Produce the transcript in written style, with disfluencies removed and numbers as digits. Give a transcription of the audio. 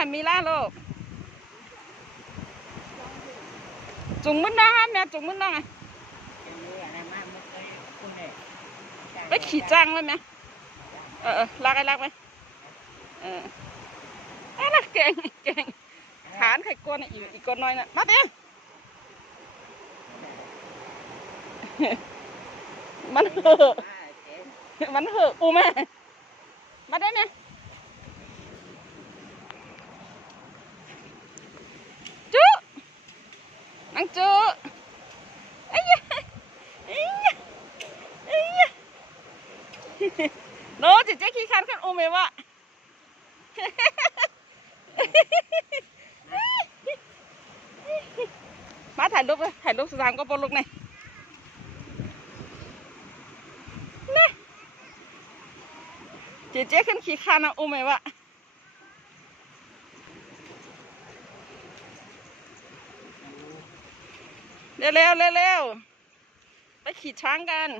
là mì la lô chúng mình đang ham nè chúng mình đang này cái khỉ trang lên nè lắc mày lắc kẹng khán khai con nàyอีกคนน้อยน่ะมาเด้มันเหอะอูแม่มาได้เนี่ยจุ๊นังจุ๊ไอ้ยะโน้จิเจ๊ขี้คันขึ้นอูแม่วะมาถ่ายรูปสุดท้ายก็ปลุกไงนี่เจ๊ขึ้นขี้คันนะอูแม่วะเร็วไปขี่ช้างกัน